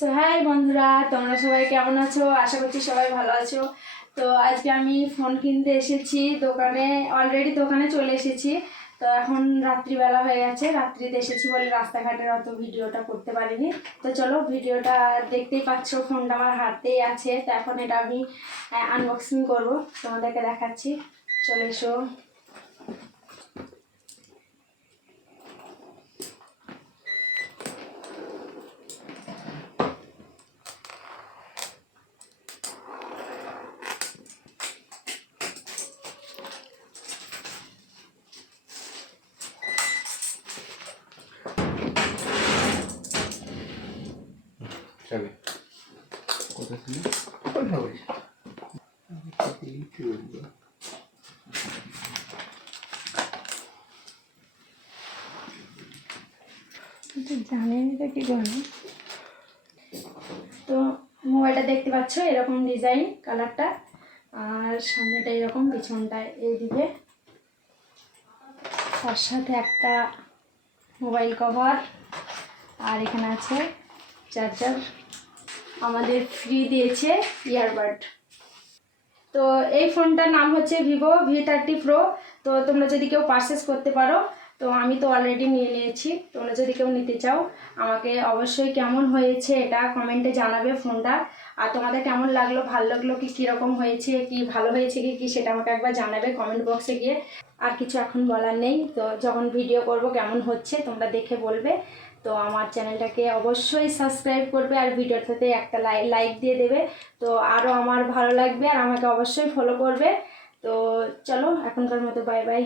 So high বন্ধুরা, তোমরা সবাই কেমন আছো? আশা করছি সবাই ভালো আছো। তো আজকে আমি ফোন কিনতে এসেছি দোকানে, অলরেডি দোকানে চলে এসেছি। তো এখন রাত্রিবেলা হয়ে গেছে, রাত্রিতে এসেছি বলে রাস্তাঘাটের অত ভিডিওটা করতে পারিনি। তো চলো, ভিডিওটা দেখতেই পাচ্ছ, ফোনটা আমার হাতেই আছে। তো এখন এটা আমি আনবক্সিং করবো, তোমাদেরকে দেখাচ্ছি। চলে এসো। চলে কোথা ছিল কথা বলছি জানেনি তো কি করবো। তো মোবাইলটা দেখতে পাচ্ছ, এরকম ডিজাইন, কালারটা, আর সামনেটা এরকম, পিছনটায় এইদিকে, তার সাথে একটা মোবাইল কভার, আর এখানে আছে চার্জার। আমাদের ফ্রি দিয়েছে ইয়ারবাড। তো এই ফোনটার নাম হচ্ছে ভিভো V30 Pro। তো তোমরা যদি কেউ পারচেস করতে পারো, তো আমি তো অলরেডি নিয়ে নিয়েছি। তোমরা যদি কেউ নিতে চাও, আমাকে অবশ্যই কেমন হয়েছে এটা কমেন্টে জানাবে ফোনটা। আর তোমাদের কেমন লাগলো, ভালো লাগলো কি, কীরকম হয়েছে, কি ভালো হয়েছে কি সেটা আমাকে একবার জানাবে কমেন্ট বক্সে গিয়ে। আর কিছু এখন বলার নেই। তো যখন ভিডিও করব কেমন হচ্ছে তোমরা দেখে বলবে। তো আমার চ্যানেলটাকে অবশ্যই সাবস্ক্রাইব করবে, আর ভিডিওটাতে একটা লাইক দিয়ে দেবে। তো আরও আমার ভালো লাগবে, আর আমাকে অবশ্যই ফলো করবে। তো চলো, এখনকার মতো বাই বাই।